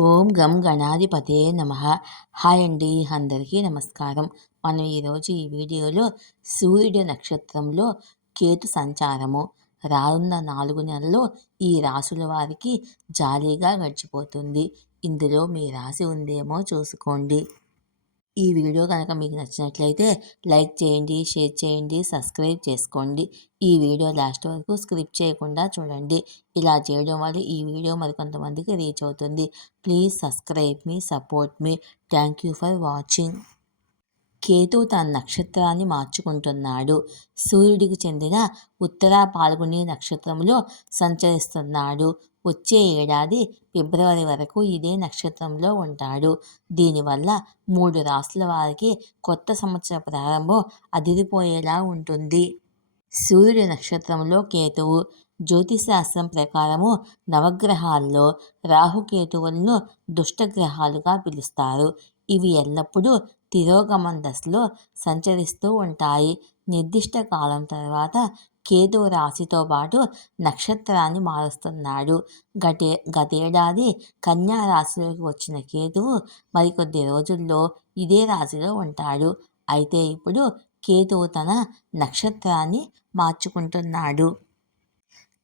ఓం గం గణాధిపతే నమ. హాయ్ అండి అందరికీ నమస్కారం. మనం ఈరోజు ఈ వీడియోలో సూర్యుడు నక్షత్రంలో కేతు సంచారము. రానున్న నాలుగు నెలల్లో ఈ రాసుల వారికి జాలీగా గడిచిపోతుంది. ఇందులో మీ రాశి ఉందేమో చూసుకోండి. ఈ వీడియో కనుక మీకు నచ్చినట్లయితే లైక్ చేయండి షేర్ చేయండి సబ్స్క్రైబ్ చేసుకోండి. ఈ వీడియో లాస్ట్ వరకు స్క్రిప్ట్ చేయకుండా చూడండి. ఇలా చేయడం వల్ల ఈ వీడియో మరికొంతమందికి రీచ్ అవుతుంది. ప్లీజ్ సబ్స్క్రైబ్ మీ support me. Thank you for watching. Ketu తన నక్షత్రాన్ని మార్చుకుంటున్నాడు. సూర్యుడికి చెందిన ఉత్తర పాల్గొని నక్షత్రంలో సంచరిస్తున్నాడు. వచ్చే ఏడాది ఫిబ్రవరి వరకు ఇదే నక్షత్రంలో ఉంటాడు. దీనివల్ల మూడు రాసుల వారికి కొత్త సంవత్సర ప్రారంభం అదిరిపోయేలా ఉంటుంది. సూర్యుడి నక్షత్రంలో కేతువు జ్యోతిశాస్త్రం ప్రకారము నవగ్రహాల్లో రాహుకేతువులను దుష్టగ్రహాలుగా పిలుస్తారు. ఇవి ఎల్లప్పుడూ తిరోగమన దశలో సంచరిస్తూ ఉంటాయి. నిర్దిష్ట కాలం తర్వాత కేతు రాశితో పాటు నక్షత్రాన్ని మారుస్తున్నాడు. గటే గతేడాది కన్యా రాశిలోకి వచ్చిన కేతువు మరికొద్ది రోజుల్లో ఇదే రాశిలో ఉంటాడు. అయితే ఇప్పుడు కేతువు తన నక్షత్రాన్ని మార్చుకుంటున్నాడు.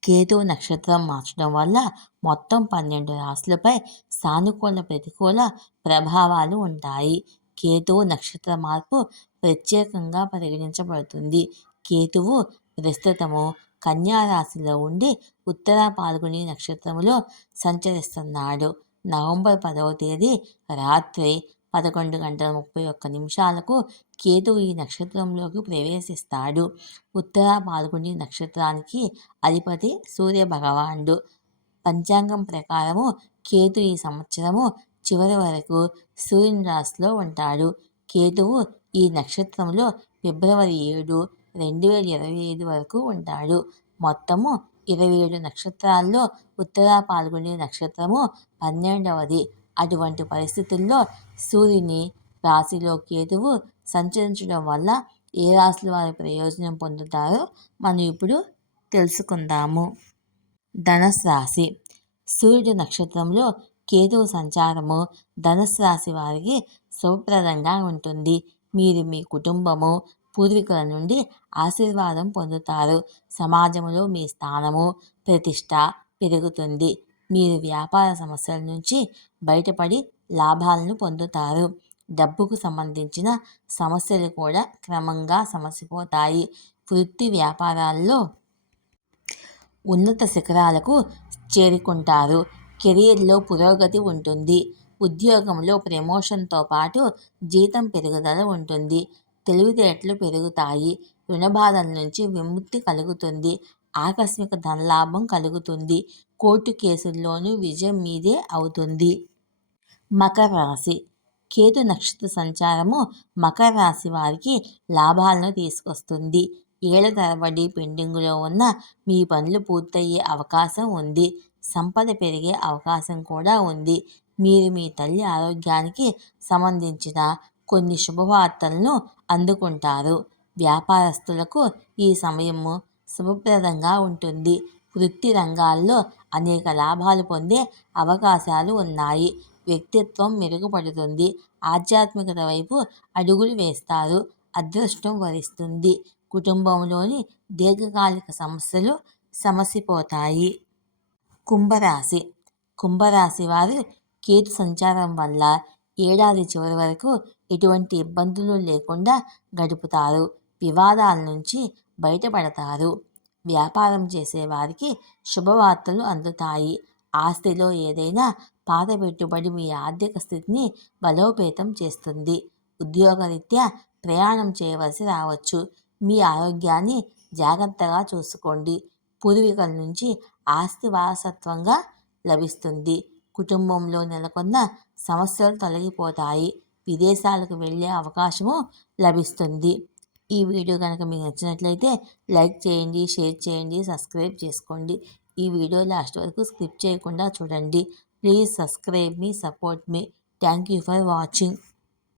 కేతువు నక్షత్రం మార్చడం వల్ల మొత్తం పన్నెండు రాశులపై సానుకూల ప్రతికూల ప్రభావాలు ఉంటాయి. కేతువు నక్షత్ర మార్పు ప్రత్యేకంగా పరిగణించబడుతుంది. కేతువు ప్రస్తుతము కన్యారాశిలో ఉండి ఉత్తర పాల్గొని నక్షత్రములో సంచరిస్తున్నాడు. నవంబర్ పదవ తేదీ రాత్రి పదకొండు గంటల ముప్పై ఒక్క నిమిషాలకు కేతు ఈ నక్షత్రంలోకి ప్రవేశిస్తాడు. ఉత్తర పాల్గొని నక్షత్రానికి అధిపతి సూర్య భగవానుడు. పంచాంగం ప్రకారము కేతు ఈ సంవత్సరము చివరి వరకు సూర్యుని రాశిలో ఉంటాడు. కేతువు ఈ నక్షత్రంలో ఫిబ్రవరి ఏడు రెండు వేల ఇరవై ఐదు వరకు ఉంటాడు. మొత్తము ఇరవై ఏడు నక్షత్రాల్లో ఉత్తర పాల్గొనే నక్షత్రము పన్నెండవది. అటువంటి పరిస్థితుల్లో సూర్యుని రాశిలో కేతువు సంచరించడం వల్ల ఏ రాశుల వారి ప్రయోజనం పొందుతారో మనం ఇప్పుడు తెలుసుకుందాము. ధనస్ రాశి. సూర్యుడు నక్షత్రంలో కేతువు సంచారము ధనుసు రాశి వారికి శుభప్రదంగా ఉంటుంది. మీరు మీ కుటుంబము పూర్వీకుల నుండి ఆశీర్వాదం పొందుతారు. సమాజంలో మీ స్థానము ప్రతిష్ట పెరుగుతుంది. మీరు వ్యాపార సమస్యల నుంచి బయటపడి లాభాలను పొందుతారు. డబ్బుకు సంబంధించిన సమస్యలు కూడా క్రమంగా సమసిపోతాయి. వృత్తి వ్యాపారాల్లో ఉన్నత శిఖరాలకు చేరుకుంటారు. కెరీర్లో పురోగతి ఉంటుంది. ఉద్యోగంలో ప్రమోషన్తో పాటు జీతం పెరుగుదల ఉంటుంది. తెలివితేటలు పెరుగుతాయి. రుణబాధల నుంచి విముక్తి కలుగుతుంది. ఆకస్మిక ధనలాభం కలుగుతుంది. కోర్టు కేసుల్లోనూ విజయం మీదే అవుతుంది. మకర రాశి. కేతు నక్షత్ర సంచారము మకర రాశి వారికి లాభాలను తీసుకొస్తుంది. ఏళ్ళ తరబడి పెండింగులో ఉన్న మీ పనులు పూర్తయ్యే అవకాశం ఉంది. సంపద పెరిగే అవకాశం కూడా ఉంది. మీరు మీ తల్లి ఆరోగ్యానికి సంబంధించిన కొన్ని శుభవార్తలను అందుకుంటారు. వ్యాపారస్తులకు ఈ సమయము శుభప్రదంగా ఉంటుంది. వృత్తి రంగాల్లో అనేక లాభాలు పొందే అవకాశాలు ఉన్నాయి. వ్యక్తిత్వం మెరుగుపడుతుంది. ఆధ్యాత్మికత వైపు అడుగులు వేస్తారు. అదృష్టం వరిస్తుంది. కుటుంబంలోని దీర్ఘకాలిక సమస్యలు సమసిపోతాయి. కుంభరాశి. కుంభరాశి వారు కేతు సంచారం వల్ల ఏడాది చివరి వరకు ఎటువంటి ఇబ్బందులు లేకుండా గడుపుతారు. వివాదాల నుంచి బయటపడతారు. వ్యాపారం చేసేవారికి శుభవార్తలు అందుతాయి. ఆస్తిలో ఏదైనా పాత పెట్టుబడి మీ ఆర్థిక స్థితిని బలోపేతం చేస్తుంది. ఉద్యోగరీత్యా ప్రయాణం చేయవలసి రావచ్చు. మీ ఆరోగ్యాన్ని జాగ్రత్తగా చూసుకోండి. పూర్వీకుల నుంచి ఆస్తి వారసత్వంగా లభిస్తుంది. కుటుంబంలో నెలకొన్న సమస్యలు తొలగిపోతాయి. విదేశాలకు వెళ్ళే అవకాశము లభిస్తుంది. ఈ వీడియో కనుక మీకు నచ్చినట్లయితే లైక్ చేయండి షేర్ చేయండి సబ్స్క్రైబ్ చేసుకోండి. ఈ వీడియో లాస్ట్ వరకు స్కిప్ చేయకుండా చూడండి. ప్లీజ్ సబ్స్క్రైబ్ మీ support me. Thank you for watching.